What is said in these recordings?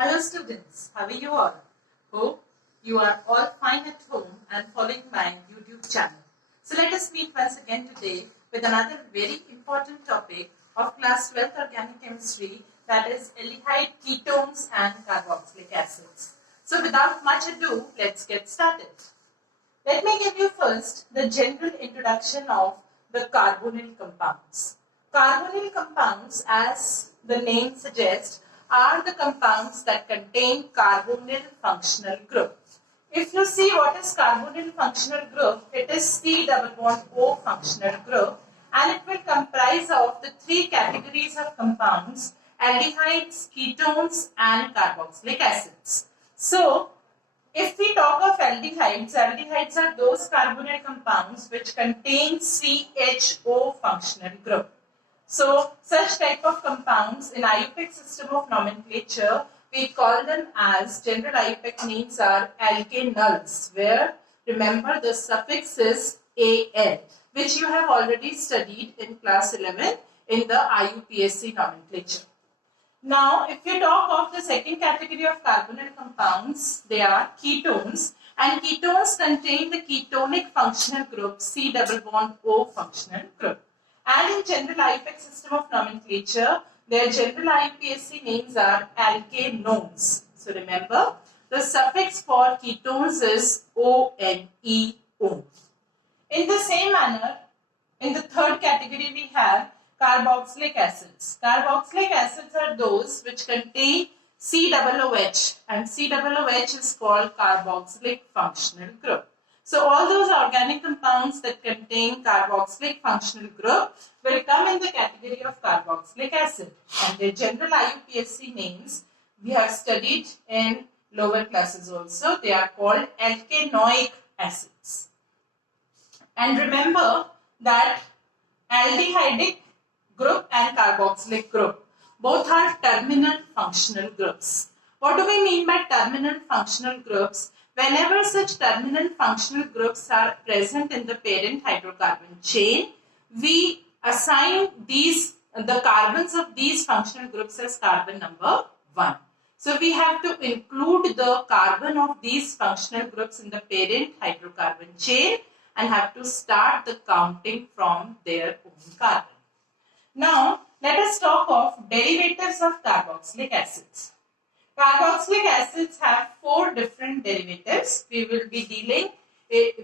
Hello students, how are you all? Hope you are all fine at home and following my YouTube channel. So let us meet once again today with another very important topic of class 12th organic chemistry, that is aldehyde, ketones and carboxylic acids. So without much ado, let's get started. Let me give you first the general introduction of the carbonyl compounds. Carbonyl compounds, as the name suggests, are the compounds that contain carbonyl functional group. If you see what is carbonyl functional group, it is C double bond O functional group, and it will comprise of the three categories of compounds: aldehydes, ketones and carboxylic acids. So, if we talk of aldehydes, aldehydes are those carbonyl compounds which contain CHO functional group. So, such type of compounds in IUPAC system of nomenclature, we call them as, general IUPAC names are alkanols, where remember the suffix is AL, which you have already studied in class 11 in the IUPAC nomenclature. Now, if you talk of the second category of carbonyl compounds, they are ketones, and ketones contain the ketonic functional group C double bond O functional group. And in general IUPAC system of nomenclature, their general IUPAC names are alkanones. So remember, the suffix for ketones is ONE-O. In the same manner, in the third category we have carboxylic acids. Carboxylic acids are those which contain COOH, and COOH is called carboxylic functional group. So all those organic compounds that contain carboxylic functional group will come in the category of carboxylic acid, and their general IUPAC names we have studied in lower classes also. They are called alkanoic acids. And remember that aldehydic group and carboxylic group both are terminal functional groups. What do we mean by terminal functional groups? Whenever such terminal functional groups are present in the parent hydrocarbon chain, we assign the carbons of these functional groups as carbon number 1. So we have to include the carbon of these functional groups in the parent hydrocarbon chain and have to start the counting from their own carbon. Now, let us talk of derivatives of carboxylic acids. Carboxylic acids have 4 different derivatives. We will be dealing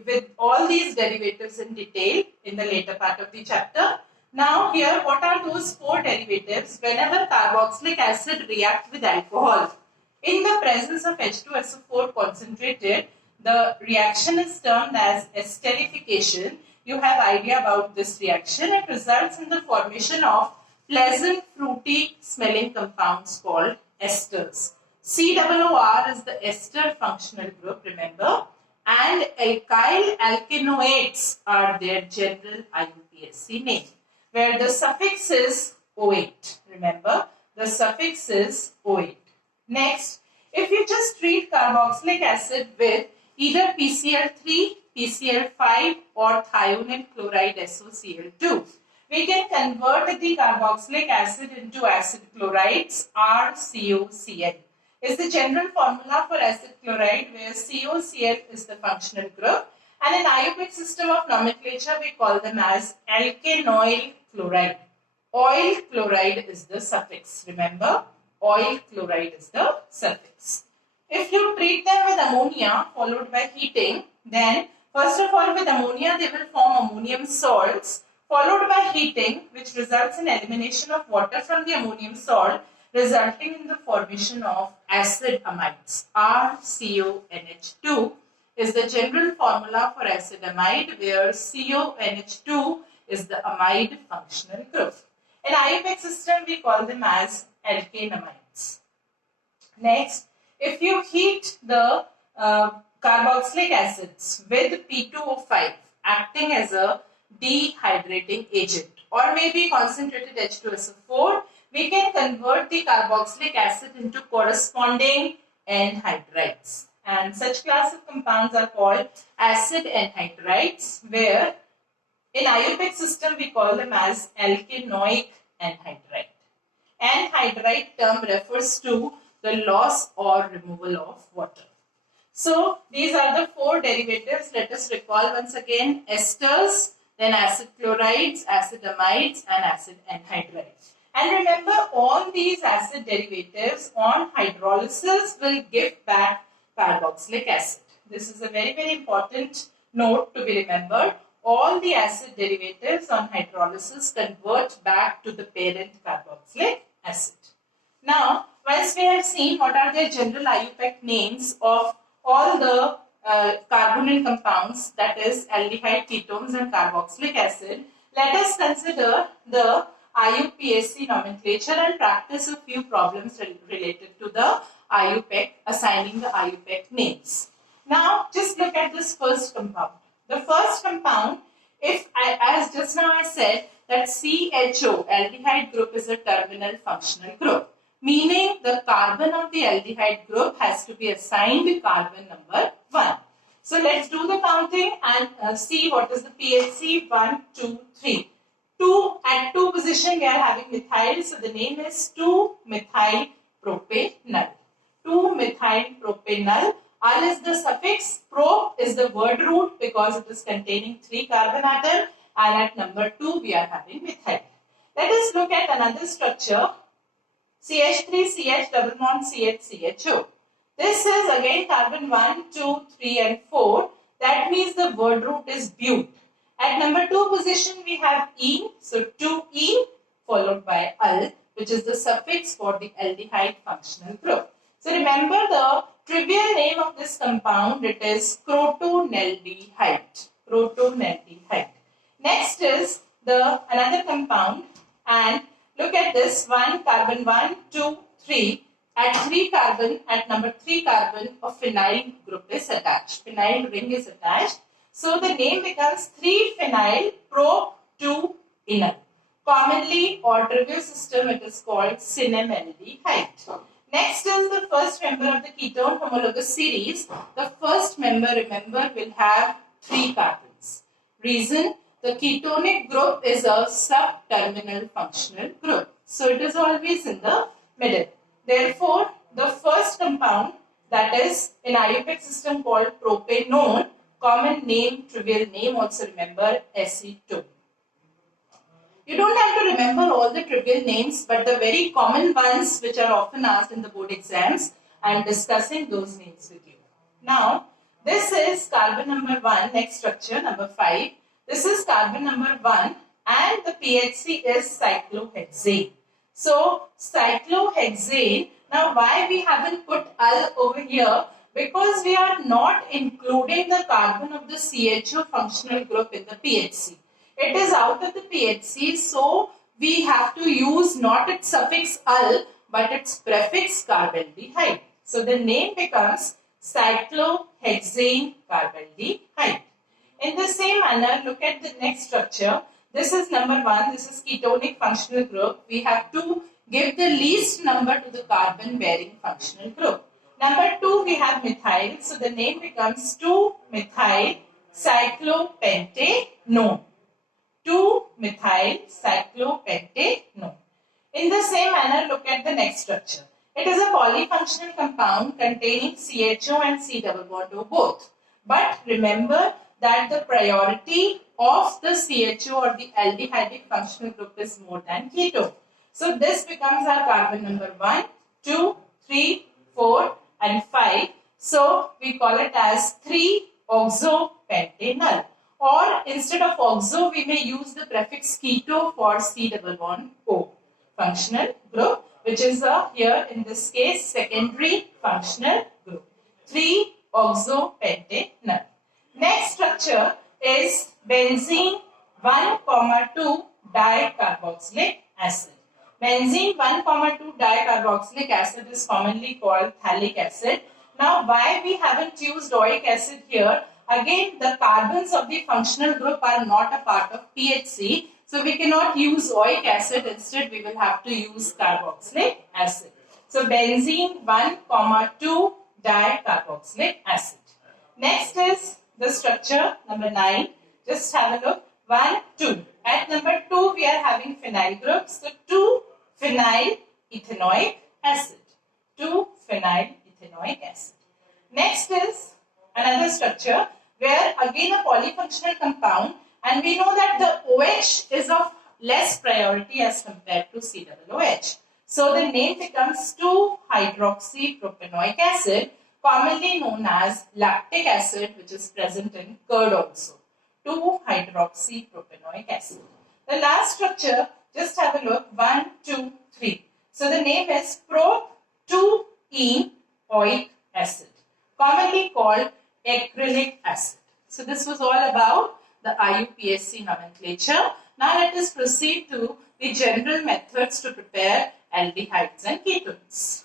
with all these derivatives in detail in the later part of the chapter. Now, here, what are those 4 derivatives? Whenever carboxylic acid reacts with alcohol in the presence of H2SO4 concentrated, the reaction is termed as esterification. You have idea about this reaction. It results in the formation of pleasant fruity smelling compounds called esters. COOR is the ester functional group, remember, and alkyl alkanoates are their general IUPAC name, where the suffix is O8. Remember, the suffix is O8. Next, if you just treat carboxylic acid with either PCl3, PCl5 or thionine chloride SOCl2, we can convert the carboxylic acid into acid chlorides, RCOCl. Is the general formula for acid chloride, where COCl is the functional group, and in IUPAC system of nomenclature we call them as alkanoyl chloride. Oil chloride is the suffix. Remember, oil chloride is the suffix. If you treat them with ammonia followed by heating, then first of all with ammonia they will form ammonium salts, followed by heating, which results in elimination of water from the ammonium salt, resulting in the formation of acid amides. RCONH2 is the general formula for acid amide, where CONH2 is the amide functional group. In IUPAC system, we call them as alkanamides. Next, if you heat the carboxylic acids with P2O5 acting as a dehydrating agent, or maybe concentrated H2SO4, we can convert the carboxylic acid into corresponding anhydrides. And such class of compounds are called acid anhydrides, where in IUPAC system we call them as alkanoic anhydride. Anhydride term refers to the loss or removal of water. So these are the four derivatives. Let us recall once again: esters, then acid chlorides, acid amides, and acid anhydrides. And remember, all these acid derivatives on hydrolysis will give back carboxylic acid. This is a very important note to be remembered. All the acid derivatives on hydrolysis convert back to the parent carboxylic acid. Now, once we have seen what are the general IUPAC names of all the carbonyl compounds, that is aldehyde, ketones and carboxylic acid, let us consider the IUPAC nomenclature and practice a few problems related to the IUPAC, assigning the IUPAC names. Now, just look at this first compound. The first compound, as just now I said, that CHO, aldehyde group, is a terminal functional group, meaning the carbon of the aldehyde group has to be assigned carbon number 1. So let's do the counting and see what is the PHC. 1, 2, 3. At 2 position we are having methyl, so the name is 2-methyl propanol. 2-methyl propanol. Al is the suffix, prop is the word root because it is containing 3 carbon atom, and at number 2 we are having methyl. Let us look at another structure. CH3, CH, double bond, CH, CHO. This is again carbon 1, 2, 3 and 4. That means the word root is bute. At number 2 position we have ene, so 2-ene followed by al, which is the suffix for the aldehyde functional group. So remember the trivial name of this compound, it is crotonaldehyde. Crotonaldehyde. Next is another compound, and look at this one, carbon 1, 2, 3. At 3 carbon, at number 3 carbon, a phenyl group is attached. Phenyl ring is attached. So the name becomes 3-phenyl pro-2-enol. Commonly or trivial system it is called cinnamaldehyde. Next is the first member of the ketone homologous series. The first member, remember, will have 3 carbons. Reason: the ketonic group is a sub-terminal functional group. So it is always in the middle. Therefore, the first compound, that is in IUPAC system called propanone, common name, trivial name also remember, acetone. You don't have to remember all the trivial names, but the very common ones which are often asked in the board exams, I am discussing those names with you. Now, this is carbon number 1, next structure, number 5. This is carbon number 1 and the PHC is cyclohexane. So, cyclohexane, now why we haven't put al over here? Because we are not including the carbon of the CHO functional group in the PHC. It is out of the PHC, so we have to use not its suffix al, but its prefix carbaldehyde. So the name becomes cyclohexane carbaldehyde. In the same manner, look at the next structure. This is number 1, this is ketonic functional group. We have to give the least number to the carbon bearing functional group. Number 2, we have methyl, so the name becomes 2-methyl cyclopentanone. 2-methyl cyclopentanone. In the same manner, look at the next structure. It is a polyfunctional compound containing CHO and C double bond O both. But remember that the priority of the CHO or the aldehydic functional group is more than ketone. So this becomes our carbon number 1, 2, 3, 4 and 5. So we call it as 3-oxopentanol. Or instead of oxo, we may use the prefix keto for C double bond O functional group, which is here in this case secondary functional group. 3-oxopentanol. Next structure is benzene 1,2 dicarboxylic acid. Benzene 1,2 dicarboxylic acid is commonly called phthalic acid. Now, why we haven't used oic acid here? Again, the carbons of the functional group are not a part of PHC. So, we cannot use oic acid. Instead, we will have to use carboxylic acid. So, benzene 1,2 dicarboxylic acid. Next is the structure number 9. Just have a look. 1, 2. At number 2, we are having phenyl groups. So, 2-phenyl ethanoic acid. 2-phenyl acid. Next is another structure where again a polyfunctional compound, and we know that the OH is of less priority as compared to COOH. So the name becomes 2-hydroxypropanoic acid, commonly known as lactic acid, which is present in curd also. 2-hydroxypropanoic acid. The last structure, just have a look, 1, 2, 3. So the name is prop-2-enoic acid, commonly called acrylic acid. So this was all about the IUPAC nomenclature. Now let us proceed to the general methods to prepare aldehydes and ketones.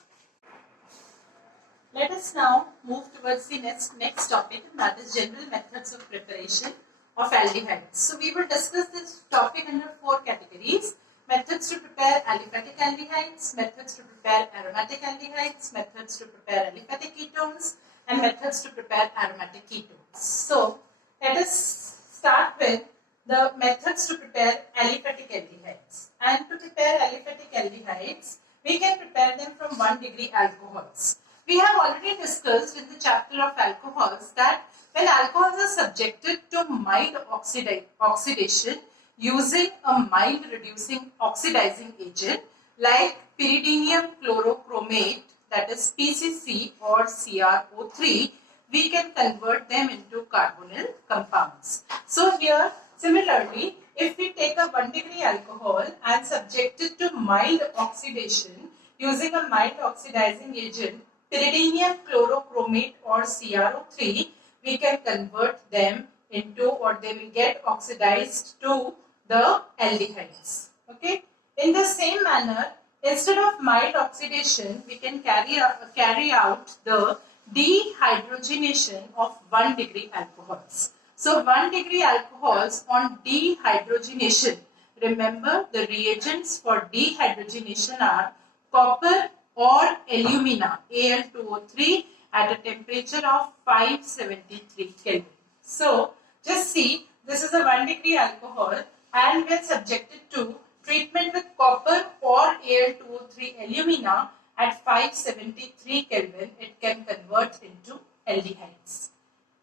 Let us now move towards the next topic, and that is general methods of preparation of aldehydes. So we will discuss this topic under 4 categories: methods to prepare aliphatic aldehydes, methods to prepare aromatic aldehydes, methods to prepare aliphatic ketones, and methods to prepare aromatic ketones. So let us start with the methods to prepare aliphatic aldehydes. And to prepare aliphatic aldehydes, we can prepare them from 1-degree alcohols. We have already discussed in the chapter of alcohols that when alcohols are subjected to mild oxidation using a mild reducing oxidizing agent like pyridinium chlorochromate, that is PCC or CrO3, we can convert them into carbonyl compounds. So here, similarly, if we take a 1-degree alcohol and subject it to mild oxidation using a mild oxidizing agent, pyridinium chlorochromate or CrO3, we can convert them into, or they will get oxidized to the aldehydes. Okay. In the same manner, instead of mild oxidation, we can carry out the dehydrogenation of 1-degree alcohols. So 1-degree alcohols on dehydrogenation. Remember, the reagents for dehydrogenation are copper or alumina, Al2O3, at a temperature of 573 Kelvin. So just see, this is a 1-degree alcohol, and when subjected to treatment with copper or Al2O3 alumina at 573 Kelvin, it can convert into aldehydes.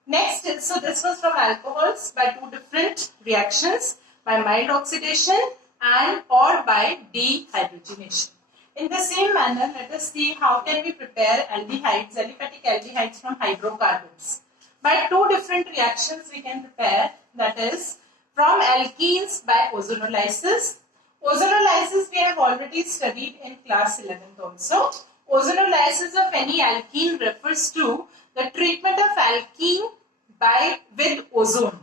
Next is, so this was from alcohols by 2 different reactions, by mild oxidation and or by dehydrogenation. In the same manner, let us see how can we prepare aldehydes, aliphatic aldehydes from hydrocarbons. By 2 different reactions we can prepare, that is from alkenes by ozonolysis. Ozonolysis we have already studied in class 11th also. Ozonolysis of any alkene refers to the treatment of alkene with ozone,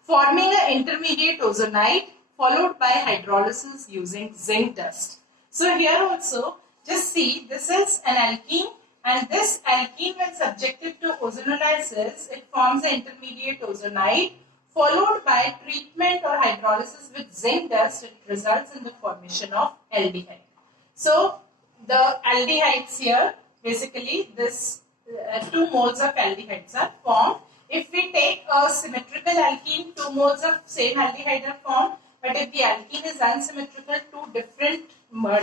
forming an intermediate ozonide followed by hydrolysis using zinc dust. So here also, just see, this is an alkene, and this alkene when subjected to ozonolysis, it forms an intermediate ozonide followed by treatment or hydrolysis with zinc dust. It results in the formation of aldehyde. So the aldehydes here, basically this 2 moles of aldehydes are formed. If we take a symmetrical alkene, 2 moles of same aldehyde are formed. But if the alkene is unsymmetrical, 2 different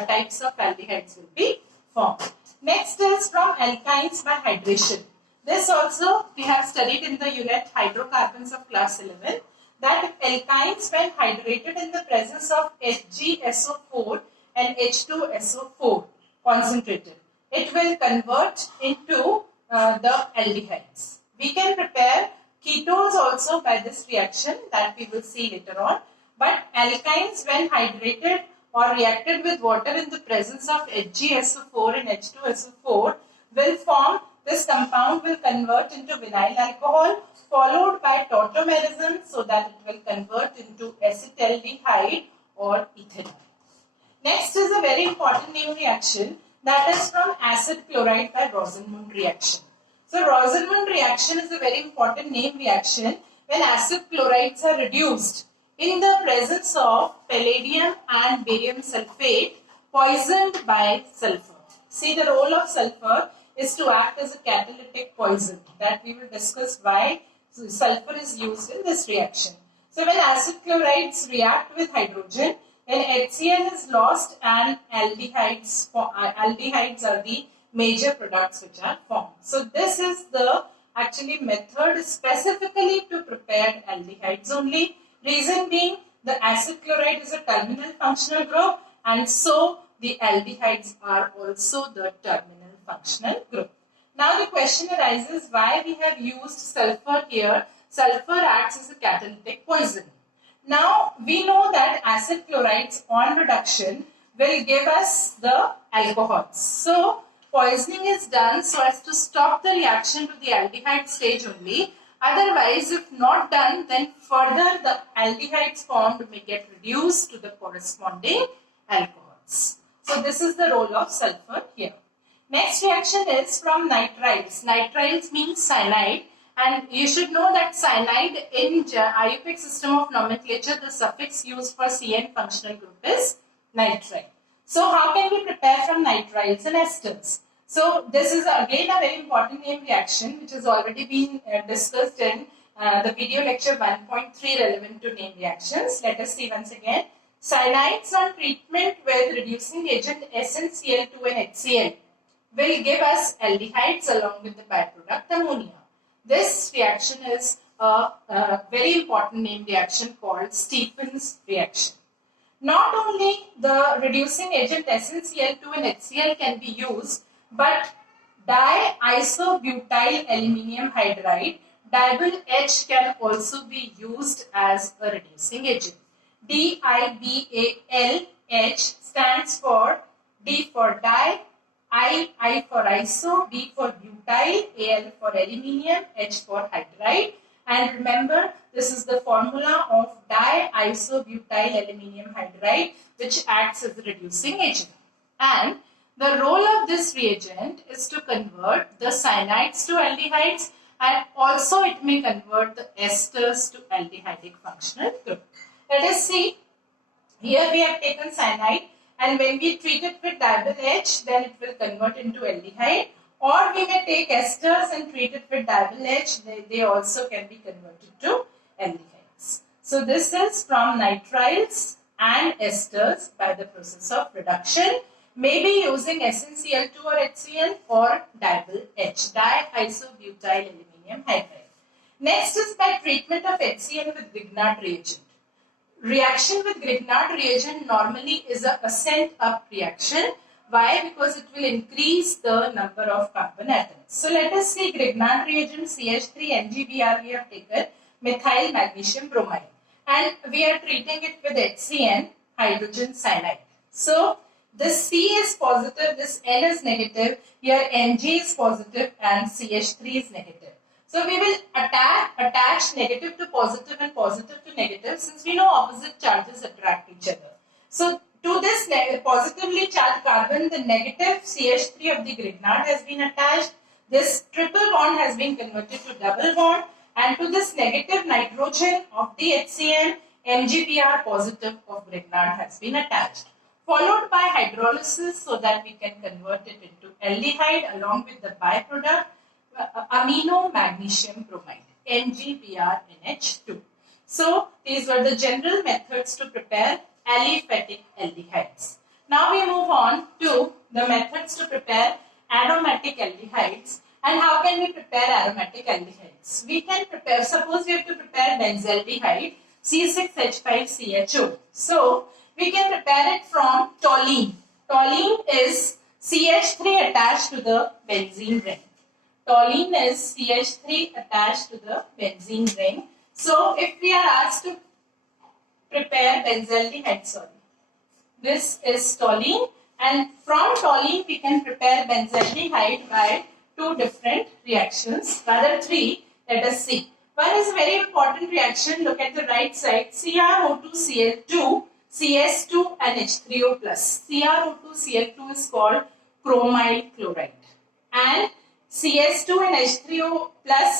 types of aldehydes will be formed. Next is from alkynes by hydration. This also we have studied in the unit hydrocarbons of class 11, that alkynes when hydrated in the presence of HgSO4 and H2SO4 concentrated, it will convert into the aldehydes. We can prepare ketones also by this reaction that we will see later on. But alkynes when hydrated or reacted with water in the presence of HgSO4 and H2SO4 will form, this compound will convert into vinyl alcohol followed by tautomerism, so that it will convert into acetaldehyde or ethanol. Next is a very important new reaction, that is from acid chloride by Rosenmund reaction. So Rosenmund reaction is a very important name reaction when acid chlorides are reduced in the presence of palladium and barium sulfate poisoned by sulfur. See, the role of sulfur is to act as a catalytic poison, that we will discuss why sulfur is used in this reaction. So when acid chlorides react with hydrogen, then HCl is lost and aldehydes are the major products which are formed. So this is the actually method specifically to prepare aldehydes only. Reason being, the acid chloride is a terminal functional group, and so the aldehydes are also the terminal functional group. Now the question arises, why we have used sulfur here? Sulfur acts as a catalytic poison. Now we know that acid chlorides on reduction will give us the alcohols. So poisoning is done so as to stop the reaction to the aldehyde stage only. Otherwise, if not done, then further the aldehydes formed may get reduced to the corresponding alcohols. So this is the role of sulfur here. Next reaction is from nitriles. Nitriles means cyanide, and you should know that cyanide in IUPAC system of nomenclature, the suffix used for CN functional group is nitrile. So how can we prepare from nitriles and esters? So this is again a very important name reaction which has already been discussed in the video lecture 1.3 relevant to name reactions. Let us see once again. Cyanides on treatment with reducing agent SnCl2 and HCl will give us aldehydes along with the byproduct ammonia. This reaction is a very important name reaction called Stephen's reaction. Not only the reducing agent SnCl2 and HCl can be used, but diisobutyl aluminium hydride, dibyl H, can also be used as a reducing agent. DIBALH stands for D for di, I for iso, B for butyl, Al for aluminium, H for hydride. And remember, this is the formula of diisobutyl aluminium hydride, which acts as a reducing agent. And the role of this reagent is to convert the cyanides to aldehydes, and also it may convert the esters to aldehydic functional group. Let us see. Here we have taken cyanide, and when we treat it with dibyl H, then it will convert into aldehyde. Or we may take esters and treat it with dibyl H. They also can be converted to aldehydes. So this is from nitriles and esters by the process of reduction. Maybe using SnCl2 or HCl or dibyl H, diisobutyl aluminium hydride. Next is by treatment of HCl with Grignard reagent. Reaction with Grignard reagent normally is a ascent up reaction. Why? Because it will increase the number of carbon atoms. So let us see Grignard reagent CH3NgBr we have taken methyl magnesium bromide, and we are treating it with HCN, hydrogen cyanide. So this C is positive, this N is negative, here Mg is positive and CH3 is negative. So we will attach negative to positive and positive to negative, since we know opposite charges attract each other. So to this positively charged carbon, the negative CH3 of the Grignard has been attached. This triple bond has been converted to double bond, and to this negative nitrogen of the HCN, MgBr positive of Grignard has been attached, followed by hydrolysis so that we can convert it into aldehyde along with the byproduct amino magnesium bromide, MgBrNH2. So these were the general methods to prepare aliphatic aldehydes. Now we move on to the methods to prepare aromatic aldehydes. And how can we prepare aromatic aldehydes? We can prepare, suppose we have to prepare benzaldehyde, C6H5CHO. So we can prepare it from toluene. Toluene is CH3 attached to the benzene ring. Toluene is CH3 attached to the benzene ring. So if we are asked to prepare benzaldehyde, this is toluene, and from toluene we can prepare benzaldehyde by two different reactions, rather three. Let us see. One is a very important reaction. Look at the right side. CrO2Cl2, CS2 and H3O+. CrO2Cl2 is called chromyl chloride, and CS2 and H3O+,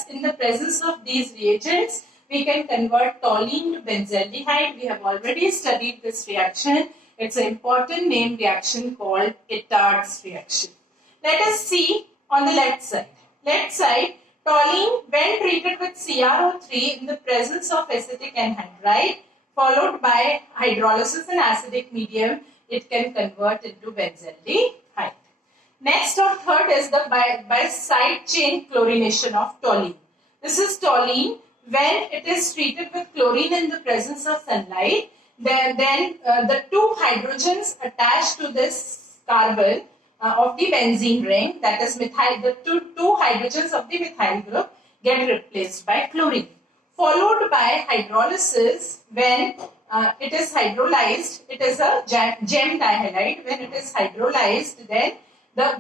in the presence of these reagents, we can convert toluene to benzaldehyde. We have already studied this reaction. It's an important name reaction called Itard's reaction. Let us see on the left side. Left side, toluene when treated with CrO3 in the presence of acetic anhydride, followed by hydrolysis in acidic medium, it can convert into benzaldehyde. Next or third is the by side chain chlorination of toluene. This is toluene. When it is treated with chlorine in the presence of sunlight, then the two hydrogens attached to this carbon of the benzene ring, that is methyl, the two hydrogens of the methyl group get replaced by chlorine. Followed by hydrolysis, when it is hydrolyzed, it is a gem dihalide. When it is hydrolyzed, then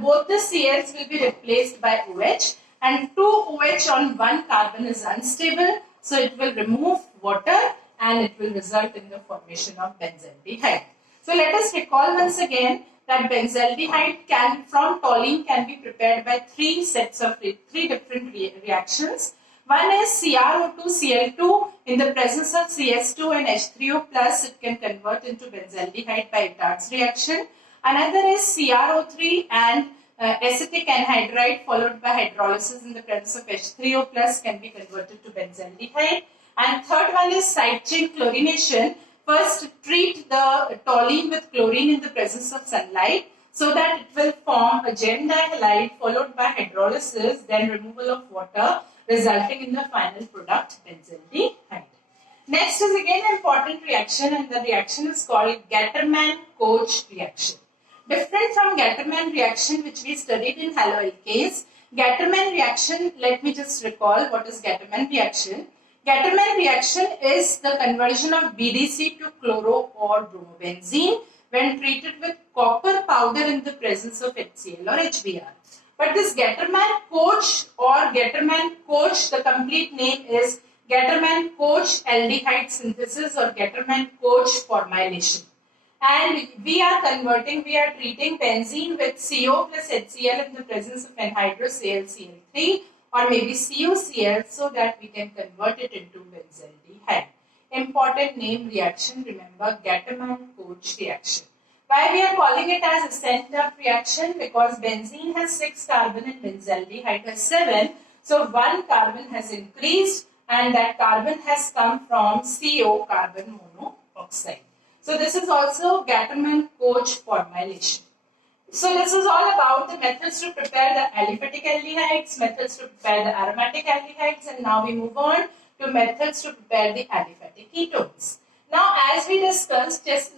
both the Cls will be replaced by OH, and 2 OH on one carbon is unstable, so it will remove water and it will result in the formation of benzaldehyde. So let us recall once again that benzaldehyde from toluene can be prepared by three different reactions. One is CrO2Cl2. In the presence of CS2 and H3O plus, it can convert into benzaldehyde by Itard's reaction. Another is CrO3 and acetic anhydride followed by hydrolysis in the presence of H3O plus can be converted to benzaldehyde. And third one is side chain chlorination. First, treat the toluene with chlorine in the presence of sunlight so that it will form a gem dihalide followed by hydrolysis, then removal of water, resulting in the final product benzaldehyde. Next is again an important reaction, and the reaction is called Gattermann-Koch reaction. Different from Gattermann reaction which we studied in haloalkanes. Gattermann reaction, let me just recall what is Gattermann reaction. Gattermann reaction is the conversion of BDC to chloro or bromobenzene when treated with copper powder in the presence of HCl or HBr. But this Gattermann-Koch or Gattermann-Koch, the complete name is Gattermann-Koch aldehyde synthesis or Gattermann-Koch formylation. And we are treating benzene with CO plus HCl in the presence of anhydrous AlCl3 or maybe CuCl so that we can convert it into benzaldehyde. Important name reaction, remember, Gattermann-Koch reaction. Why we are calling it as a Ascent-up reaction? Because benzene has 6 carbon and benzaldehyde has 7. So 1 carbon has increased and that carbon has come from CO, carbon monoxide. So this is also Gattermann-Koch formylation. So this is all about the methods to prepare the aliphatic aldehydes, methods to prepare the aromatic aldehydes, and now we move on to methods to prepare the aliphatic ketones. Now, as we discussed, just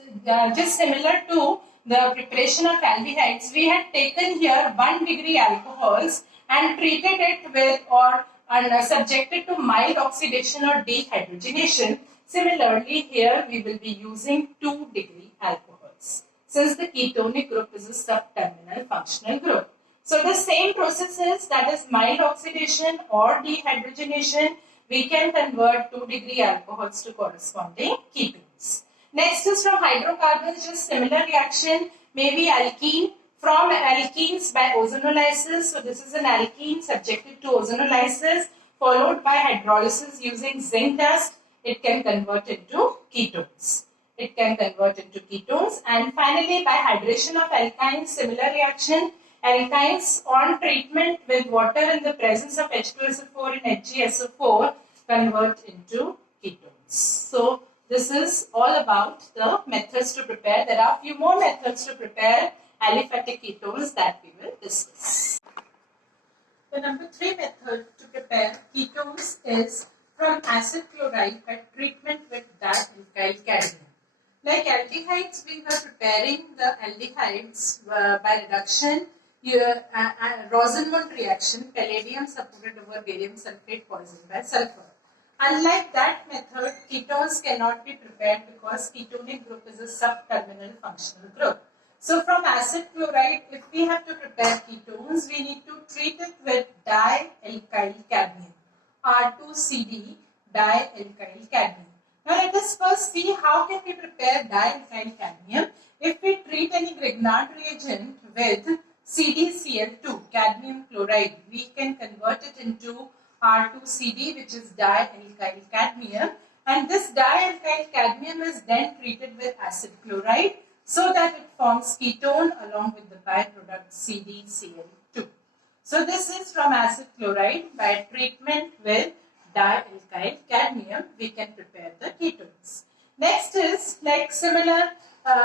similar to the preparation of aldehydes, we had taken here 1 degree alcohols and treated it with or subjected to mild oxidation or dehydrogenation. Similarly, here we will be using 2 degree alcohols, since the ketonic group is a sub-terminal functional group. So the same processes, that is mild oxidation or dehydrogenation, we can convert 2 degree alcohols to corresponding ketones. Next is from hydrocarbons, just similar reaction, maybe alkene. From alkenes by ozonolysis, so this is an alkene subjected to ozonolysis followed by hydrolysis using zinc dust, it can convert into ketones. And finally by hydration of alkynes, similar reaction, alkynes on treatment with water in the presence of H2SO4 and HgSO4 convert into ketones. So this is all about the methods to prepare. There are a few more methods to prepare aliphatic ketones that we will discuss. The number 3 method to prepare ketones is from acid chloride by treatment with dialkyl cadmium. Like aldehydes, we were preparing the aldehydes by reduction, Rosenmund reaction, palladium supported over barium sulfate poisoned by sulfur. Unlike that method, ketones cannot be prepared because ketonic group is a sub-terminal functional group. So from acid chloride, if we have to prepare ketones, we need to treat it with dialkyl cadmium, R2CD, dialkyl cadmium. Now let us first see how can we prepare dialkyl cadmium. If we treat any Grignard reagent with CdCl2, cadmium chloride, we can convert it into R2CD, which is dialkyl cadmium, and this dialkyl cadmium is then treated with acid chloride so that it forms ketone along with the byproduct CdCl2. So this is from acid chloride. By treatment with dialkyl cadmium, we can prepare the ketones. Next is like similar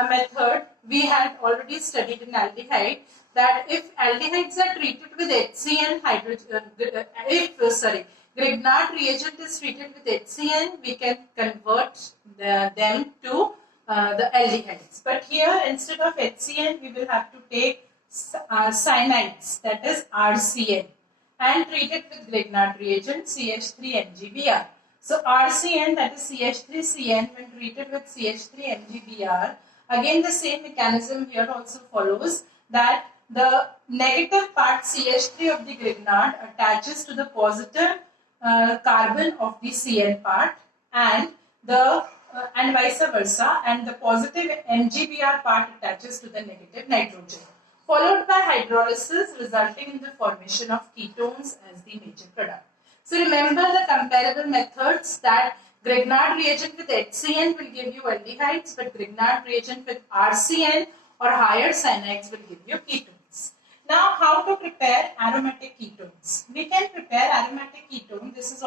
method we had already studied in aldehyde, that if aldehydes are treated with HCN hydrogen, Grignard reagent is treated with HCN, we can convert them to the aldehydes. But here instead of HCN, we will have to take cyanides, that is RCN, and treat it with Grignard reagent CH3MgBr. So RCN, that is CH3CN, when treated with CH3MgBr, again the same mechanism here also follows, that the negative part CH3 of the Grignard attaches to the positive carbon of the CN part, and vice versa, and the positive MgBr part attaches to the negative nitrogen, followed by hydrolysis resulting in the formation of ketones as the major product. So remember the comparable methods, that Grignard reagent with HCN will give you aldehydes, but Grignard reagent with RCN or higher cyanides will give you ketones. Now, how to prepare aromatic ketones? We can prepare aromatic ketone. This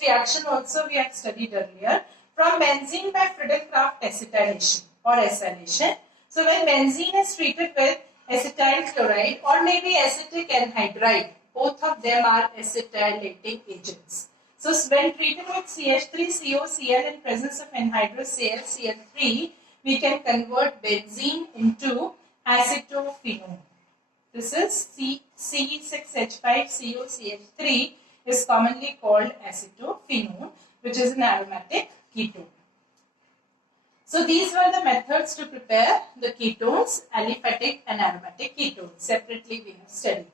reaction also we have studied earlier, from benzene by Friedel-Crafts acetylation or acylation. So when benzene is treated with acetyl chloride or maybe acetic anhydride, both of them are acetylating agents. So when treated with CH3COCl in presence of anhydrous ClCl3, we can convert benzene into acetophenone. This is C6H5COCH3 is commonly called acetophenone, which is an aromatic ketone. So these were the methods to prepare the ketones, aliphatic and aromatic ketones. Separately we have studied.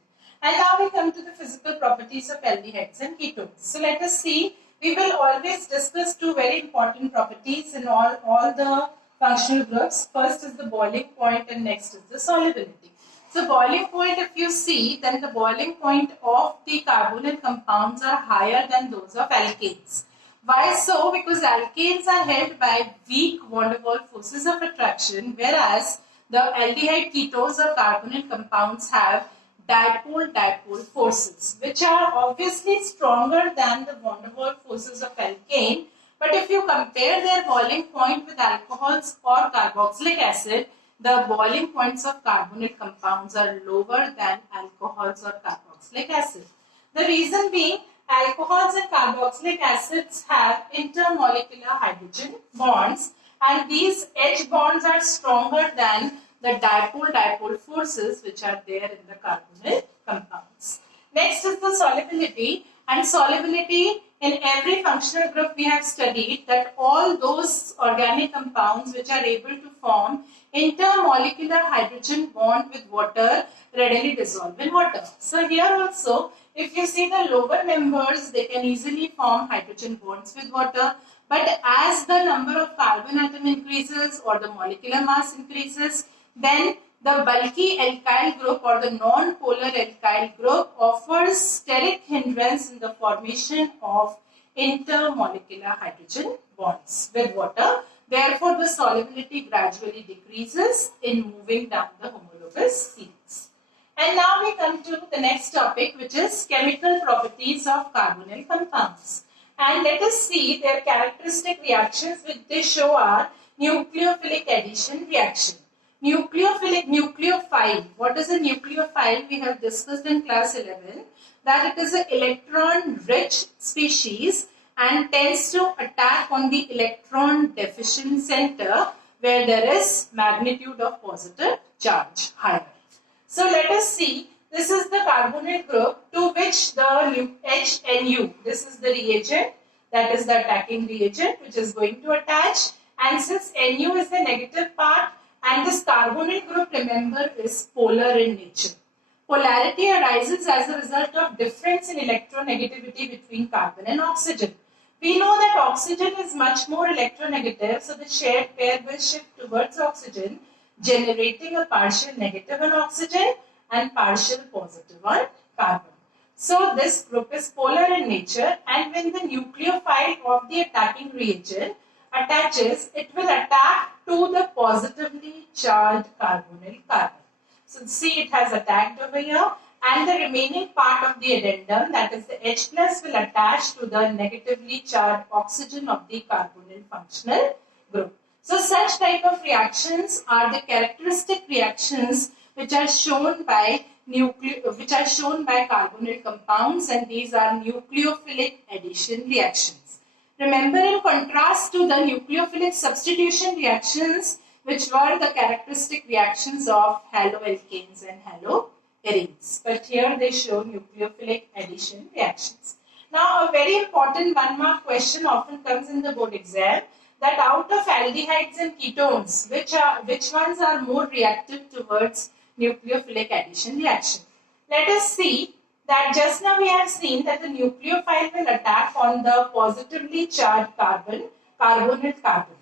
And now we come to the physical properties of aldehydes and ketones. So let us see, we will always discuss two very important properties in all the functional groups. First is the boiling point and next is the solubility. So boiling point, if you see, then the boiling point of the carbonyl compounds are higher than those of alkanes. Why so? Because alkanes are held by weak van der Waals forces of attraction, whereas the aldehyde ketones or carbonyl compounds have dipole-dipole forces, which are obviously stronger than the van der Waals forces of alkane. But if you compare their boiling point with alcohols or carboxylic acid, the boiling points of carbonyl compounds are lower than alcohols or carboxylic acid. The reason being, alcohols and carboxylic acids have intermolecular hydrogen bonds, and these H bonds are stronger than the dipole-dipole forces which are there in the carbonyl compounds. Next is the solubility, and solubility in every functional group we have studied that all those organic compounds which are able to form intermolecular hydrogen bond with water readily dissolve in water. So here also, if you see the lower members, they can easily form hydrogen bonds with water. But as the number of carbon atom increases or the molecular mass increases, then the bulky alkyl group or the non-polar alkyl group offers steric hindrance in the formation of intermolecular hydrogen bonds with water. Therefore, the solubility gradually decreases in moving down the homologous series. And now we come to the next topic, which is chemical properties of carbonyl compounds. And let us see their characteristic reactions which they show are nucleophilic addition reaction. Nucleophile. What is a nucleophile? We have discussed in class 11 that it is an electron-rich species and tends to attack on the electron deficient center where there is magnitude of positive charge higher. So let us see, this is the carbonyl group to which the HNu, this is the reagent, that is the attacking reagent which is going to attach, and since Nu is the negative part and this carbonyl group, remember, is polar in nature. Polarity arises as a result of difference in electronegativity between carbon and oxygen. We know that oxygen is much more electronegative, so the shared pair will shift towards oxygen, generating a partial negative on oxygen and partial positive on carbon. So this group is polar in nature, and when the nucleophile of the attacking reagent attaches, it will attack to the positively charged carbonyl carbon. So see, it has attacked over here, and the remaining part of the addendum, that is the H plus, will attach to the negatively charged oxygen of the carbonyl functional group. So such type of reactions are the characteristic reactions which are shown by carbonyl compounds, and these are nucleophilic addition reactions. Remember, in contrast to the nucleophilic substitution reactions, which were the characteristic reactions of haloalkanes and haloarenes, but here they show nucleophilic addition reactions. Now, a very important 1-mark question often comes in the board exam, that out of aldehydes and ketones, which ones are more reactive towards nucleophilic addition reaction? Let us see that just now we have seen that the nucleophile will attack on the positively charged carbonyl carbon.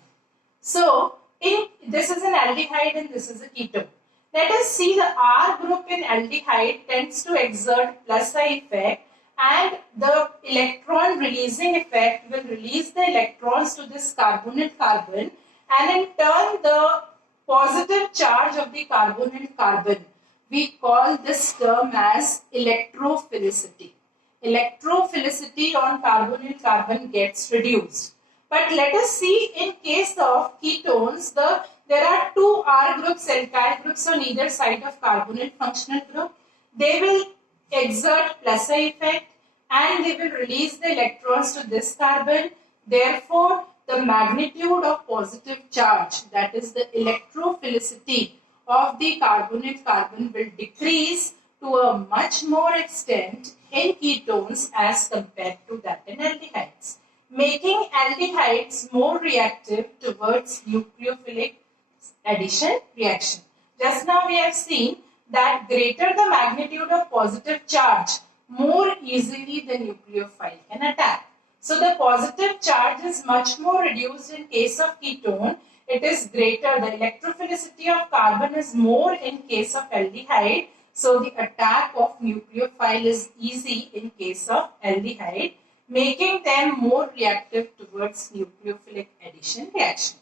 So, this is an aldehyde and this is a ketone. Let us see the R group in aldehyde tends to exert plus I effect, and the electron releasing effect will release the electrons to this carbonyl carbon, and in turn the positive charge of the carbonyl carbon, we call this term as electrophilicity. Electrophilicity on carbonyl carbon gets reduced. But let us see, in case of ketones, there are 2 R groups, alkyl groups on either side of carbonyl functional group. They will exert plus I effect and they will release the electrons to this carbon. Therefore, the magnitude of positive charge, that is the electrophilicity of the carbonyl carbon, will decrease to a much more extent in ketones as compared to that in aldehydes, making aldehydes more reactive towards nucleophilic addition reaction. Just now we have seen that greater the magnitude of positive charge, more easily the nucleophile can attack. So the positive charge is much more reduced in case of ketone. It is greater. The electrophilicity of carbon is more in case of aldehyde. So the attack of nucleophile is easy in case of aldehyde, making them more reactive towards nucleophilic addition reaction.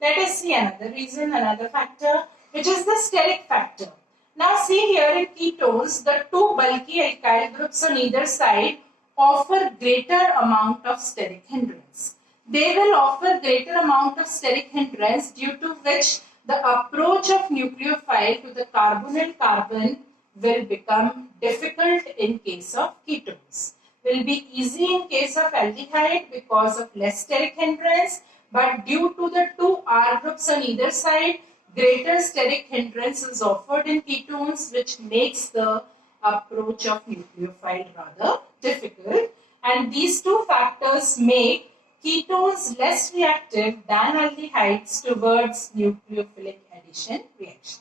Let us see another reason, another factor, which is the steric factor. Now see here in ketones, the 2 bulky alkyl groups on either side offer greater amount of steric hindrance. They will offer greater amount of steric hindrance, due to which the approach of nucleophile to the carbonyl carbon will become difficult in case of ketones. Will be easy in case of aldehyde because of less steric hindrance, but due to the 2 R groups on either side, greater steric hindrance is offered in ketones, which makes the approach of nucleophile rather difficult. And these 2 factors make ketones less reactive than aldehydes towards nucleophilic addition reaction.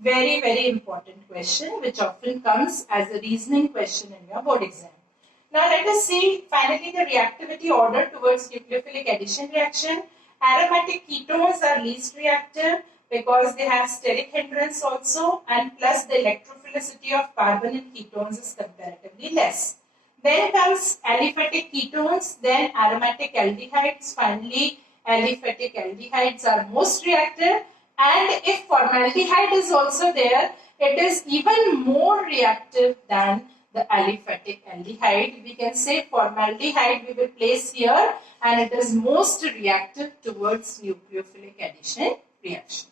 Very, very important question, which often comes as a reasoning question in your board exam. Now let us see finally the reactivity order towards nucleophilic addition reaction. Aromatic ketones are least reactive because they have steric hindrance also, and plus the electrophilicity of carbon in ketones is comparatively less. Then comes aliphatic ketones, then aromatic aldehydes. Finally, aliphatic aldehydes are most reactive, and if formaldehyde is also there, it is even more reactive than the aliphatic aldehyde. We can say formaldehyde we will place here, and it is most reactive towards nucleophilic addition reaction.